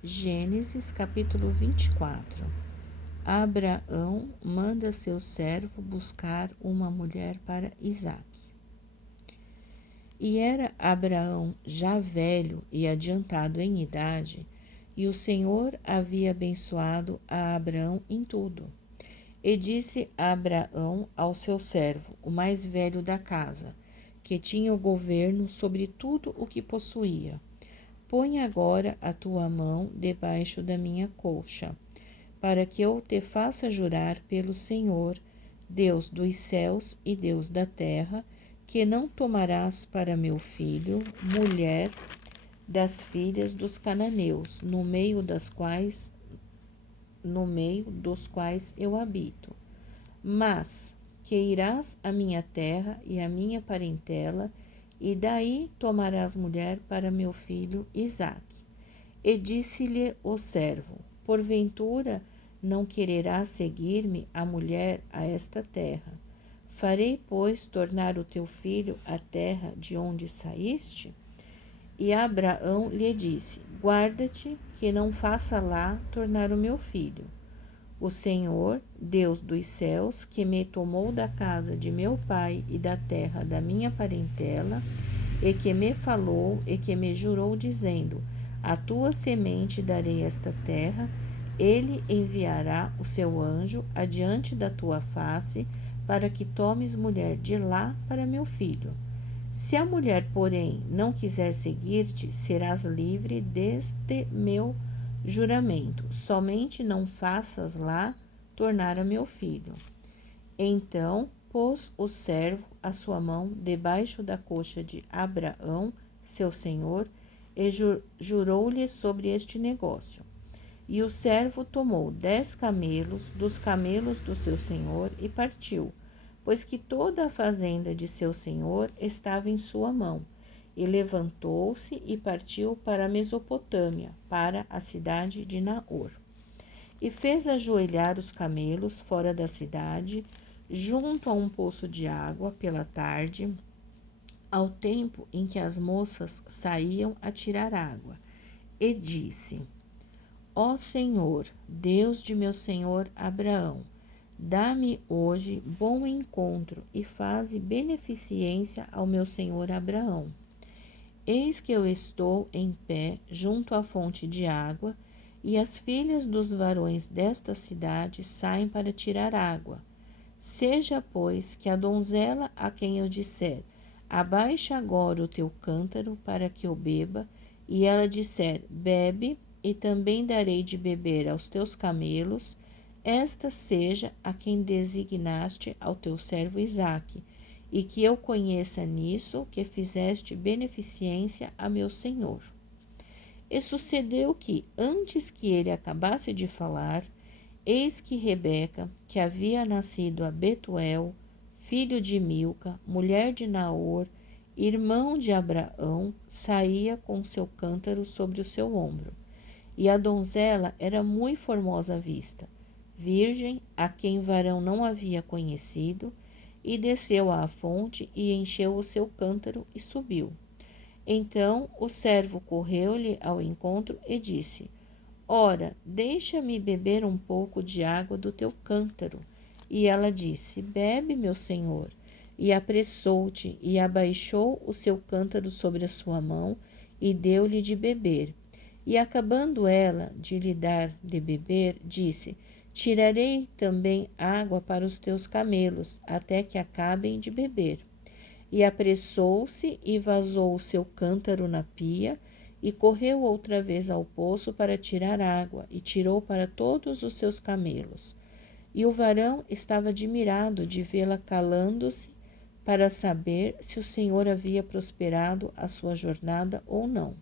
Gênesis capítulo 24. Abraão manda seu servo buscar uma mulher para Isaque. E era Abraão já velho e adiantado em idade, e o Senhor havia abençoado a Abraão em tudo. E disse Abraão ao seu servo, o mais velho da casa, que tinha o governo sobre tudo o que possuía: põe agora a tua mão debaixo da minha colcha, para que eu te faça jurar pelo Senhor, Deus dos céus e Deus da terra, que não tomarás para meu filho mulher das filhas dos cananeus, no meio dos quais eu habito, mas que irás à minha terra e à minha parentela, e daí tomarás mulher para meu filho Isaque. E disse-lhe o servo: porventura não quererás seguir-me a mulher a esta terra? Farei, pois, tornar o teu filho à terra de onde saíste? E Abraão lhe disse: guarda-te que não faça lá tornar o meu filho. O Senhor, Deus dos céus, que me tomou da casa de meu pai e da terra da minha parentela, e que me falou e que me jurou, dizendo: a tua semente darei esta terra, ele enviará o seu anjo adiante da tua face, para que tomes mulher de lá para meu filho. Se a mulher, porém, não quiser seguir-te, serás livre deste meu juramento, somente não faças lá tornar a meu filho. Então pôs o servo a sua mão debaixo da coxa de Abraão, seu senhor, e jurou-lhe sobre este negócio. E o servo tomou 10 camelos dos camelos do seu senhor e partiu, pois que toda a fazenda de seu senhor estava em sua mão. E levantou-se e partiu para a Mesopotâmia, para a cidade de Naor. E fez ajoelhar os camelos fora da cidade, junto a um poço de água, pela tarde, ao tempo em que as moças saíam a tirar água. E disse: ó Senhor, Deus de meu senhor Abraão, dá-me hoje bom encontro e faze beneficência ao meu senhor Abraão. Eis que eu estou em pé junto à fonte de água, e as filhas dos varões desta cidade saem para tirar água. Seja, pois, que a donzela a quem eu disser: abaixa agora o teu cântaro para que eu beba, e ela disser: bebe, e também darei de beber aos teus camelos, esta seja a quem designaste ao teu servo Isaque, e que eu conheça nisso que fizeste beneficência a meu senhor. E sucedeu que, antes que ele acabasse de falar, eis que Rebeca, que havia nascido a Betuel, filho de Milca, mulher de Naor, irmão de Abraão, saía com seu cântaro sobre o seu ombro. E a donzela era muito formosa à vista, virgem, a quem varão não havia conhecido, e desceu à fonte e encheu o seu cântaro e subiu. Então o servo correu-lhe ao encontro e disse: ora, deixa-me beber um pouco de água do teu cântaro. E ela disse: bebe, meu senhor. E apressou-te e abaixou o seu cântaro sobre a sua mão e deu-lhe de beber. E acabando ela de lhe dar de beber, disse: tirarei também água para os teus camelos, até que acabem de beber. E apressou-se e vazou o seu cântaro na pia, e correu outra vez ao poço para tirar água, e tirou para todos os seus camelos. E o varão estava admirado de vê-la calando-se, para saber se o Senhor havia prosperado a sua jornada ou não.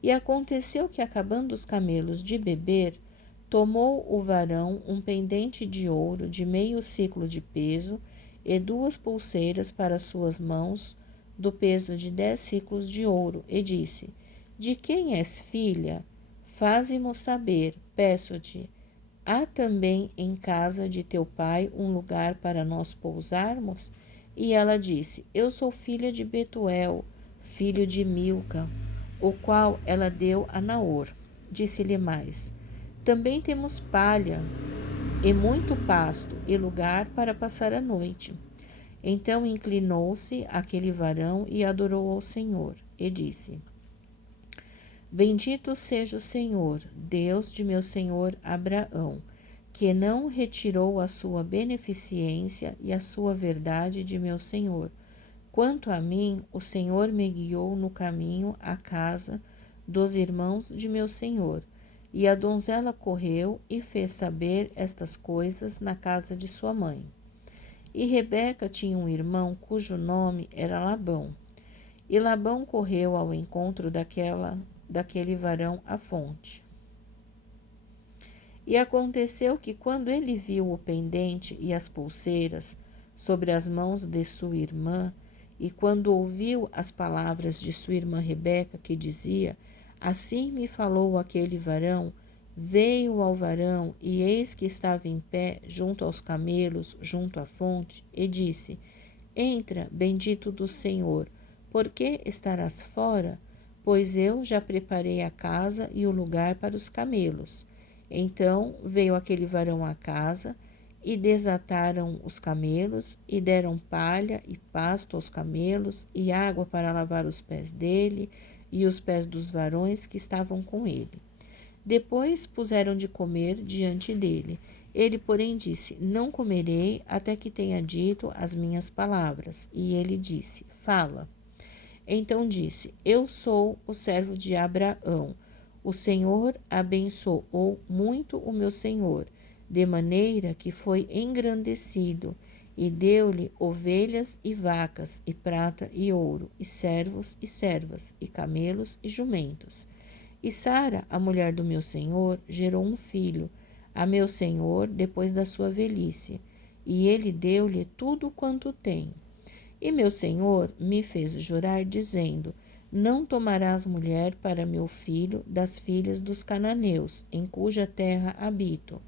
E aconteceu que, acabando os camelos de beber, tomou o varão um pendente de ouro de meio siclo de peso, e 2 pulseiras para suas mãos, do peso de 10 siclos de ouro, e disse: de quem és filha? Faze-mo saber, peço-te. Há também em casa de teu pai um lugar para nós pousarmos? E ela disse: eu sou filha de Betuel, filho de Milca, o qual ela deu a Naor. disse-lhe mais: também temos palha e muito pasto e lugar para passar a noite. Então inclinou-se aquele varão e adorou ao Senhor, e disse: bendito seja o Senhor, Deus de meu senhor Abraão, que não retirou a sua beneficência e a sua verdade de meu senhor. Quanto a mim, o Senhor me guiou no caminho à casa dos irmãos de meu senhor. E a donzela correu e fez saber estas coisas na casa de sua mãe. E Rebeca tinha um irmão cujo nome era Labão. E Labão correu ao encontro daquele varão à fonte. E aconteceu que, quando ele viu o pendente e as pulseiras sobre as mãos de sua irmã, e quando ouviu as palavras de sua irmã Rebeca, que dizia: assim me falou aquele varão, veio ao varão, e eis que estava em pé junto aos camelos, junto à fonte, e disse: entra, bendito do Senhor, por que estarás fora? Pois eu já preparei a casa e o lugar para os camelos. Então veio aquele varão à casa, e desataram os camelos, e deram palha e pasto aos camelos, e água para lavar os pés dele, e os pés dos varões que estavam com ele. Depois puseram de comer diante dele. Ele, porém, disse: não comerei até que tenha dito as minhas palavras. E ele disse: fala. Então disse: eu sou o servo de Abraão. O Senhor abençoou muito o meu senhor, de maneira que foi engrandecido, e deu-lhe ovelhas e vacas, e prata e ouro, e servos e servas, e camelos e jumentos. E Sara, a mulher do meu senhor, gerou um filho a meu senhor depois da sua velhice, e ele deu-lhe tudo quanto tem. E meu senhor me fez jurar, dizendo: não tomarás mulher para meu filho das filhas dos cananeus, em cuja terra habito.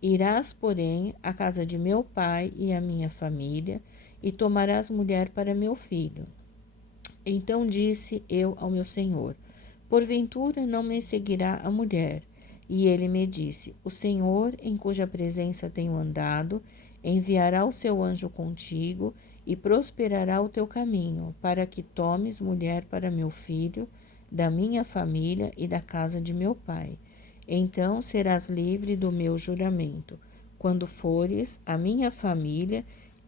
Irás, porém, à casa de meu pai e à minha família, e tomarás mulher para meu filho. Então disse eu ao meu senhor: porventura não me seguirá a mulher? E ele me disse: o Senhor, em cuja presença tenho andado, enviará o seu anjo contigo, e prosperará o teu caminho, para que tomes mulher para meu filho, da minha família e da casa de meu pai. Então serás livre do meu juramento, quando fores à minha família,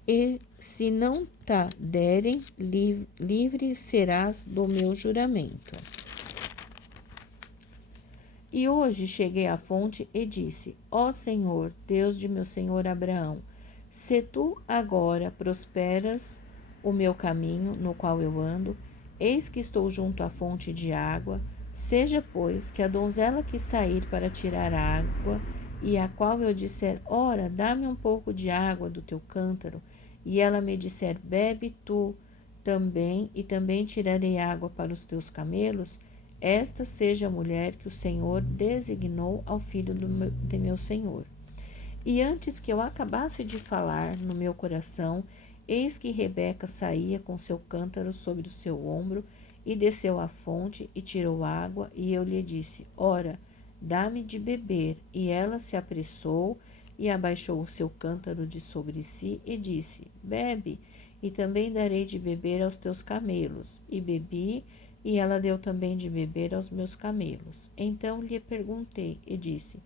e se não te derem, livre serás do meu juramento. E hoje cheguei à fonte e disse: ó Senhor, Deus de meu senhor Abraão, se tu agora prosperas o meu caminho no qual eu ando, eis que estou junto à fonte de água. Seja, pois, que a donzela que sair para tirar água, e a qual eu disser: ora, dá-me um pouco de água do teu cântaro, e ela me disser: bebe tu também, e também tirarei água para os teus camelos, esta seja a mulher que o Senhor designou ao filho de meu senhor. E antes que eu acabasse de falar no meu coração, eis que Rebeca saía com seu cântaro sobre o seu ombro, e desceu à fonte e tirou água, e eu lhe disse: ora, dá-me de beber. E ela se apressou e abaixou o seu cântaro de sobre si e disse: bebe, e também darei de beber aos teus camelos. E bebi, e ela deu também de beber aos meus camelos. Então lhe perguntei e disse: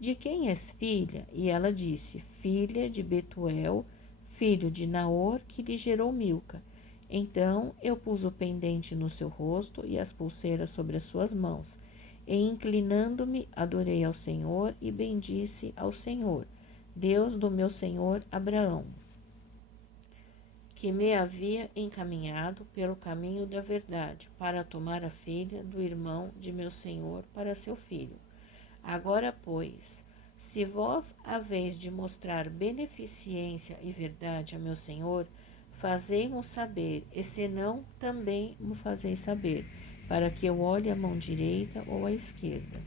de quem és filha? E ela disse: filha de Betuel, filho de Naor, que lhe gerou Milca. Então eu pus o pendente no seu rosto e as pulseiras sobre as suas mãos. E inclinando-me, adorei ao Senhor e bendisse ao Senhor, Deus do meu senhor Abraão, que me havia encaminhado pelo caminho da verdade, para tomar a filha do irmão de meu senhor para seu filho. Agora, pois, se vós haveis de mostrar beneficência e verdade a meu senhor, fazei-mo saber, e se não, também mo fazeis saber, para que eu olhe a mão direita ou a esquerda.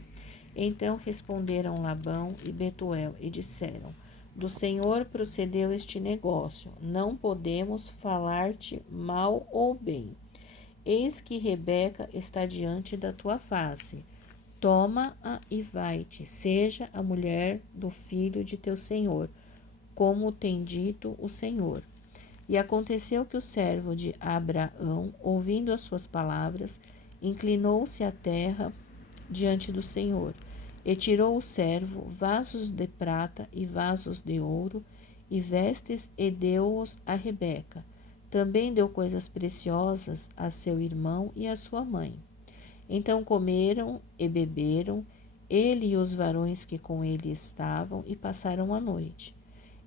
Então responderam Labão e Betuel e disseram: do Senhor procedeu este negócio, não podemos falar-te mal ou bem. Eis que Rebeca está diante da tua face. Toma-a e vai-te, seja a mulher do filho de teu senhor, como tem dito o Senhor. E aconteceu que o servo de Abraão, ouvindo as suas palavras, inclinou-se à terra diante do Senhor. E tirou o servo vasos de prata e vasos de ouro e vestes e deu-os a Rebeca. Também deu coisas preciosas a seu irmão e a sua mãe. Então comeram e beberam, ele e os varões que com ele estavam, e passaram a noite.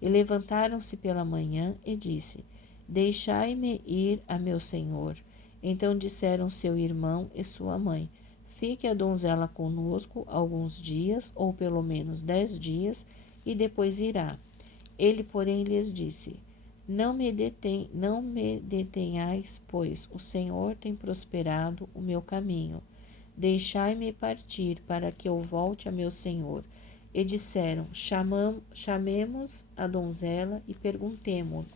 E levantaram-se pela manhã e disse: Deixai-me ir a meu senhor. Então disseram seu irmão e sua mãe: Fique a donzela conosco alguns dias, ou pelo menos 10 dias, e depois irá. Ele, porém, lhes disse: não me detenhais, pois o Senhor tem prosperado o meu caminho. Deixai-me partir para que eu volte a meu senhor. E disseram: chamemos a donzela e perguntemo-lhe.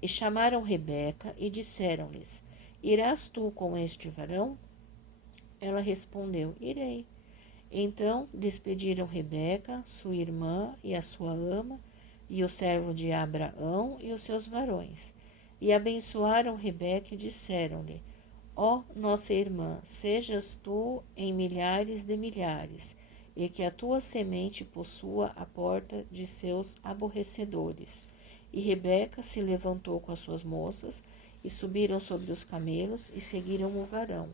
E chamaram Rebeca e disseram-lhes: Irás tu com este varão? Ela respondeu: Irei. Então despediram Rebeca, sua irmã e a sua ama, e o servo de Abraão e os seus varões. E abençoaram Rebeca e disseram-lhe: Ó nossa irmã, sejas tu em milhares de milhares, e que a tua semente possua a porta de seus aborrecedores. E Rebeca se levantou com as suas moças, e subiram sobre os camelos, e seguiram o varão.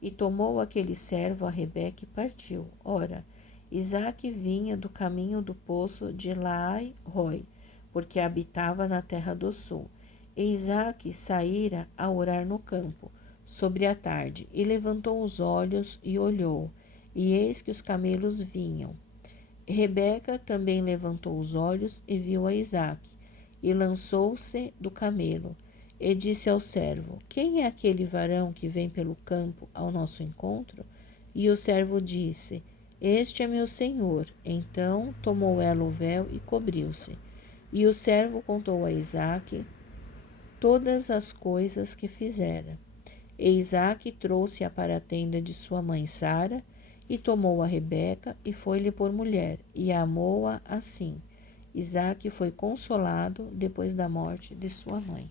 E tomou aquele servo a Rebeca e partiu. Ora, Isaque vinha do caminho do poço de Laai-roi, porque habitava na terra do sul. E Isaque saíra a orar no campo, sobre a tarde, e levantou os olhos e olhou, e eis que os camelos vinham. Rebeca também levantou os olhos e viu a Isaque, e lançou-se do camelo, e disse ao servo: Quem é aquele varão que vem pelo campo ao nosso encontro? E o servo disse: Este é meu senhor. Então tomou ela o véu e cobriu-se. E o servo contou a Isaque todas as coisas que fizera. E Isaque trouxe-a para a tenda de sua mãe Sara, e tomou a Rebeca, e foi-lhe por mulher, e amou-a assim. Isaque foi consolado depois da morte de sua mãe.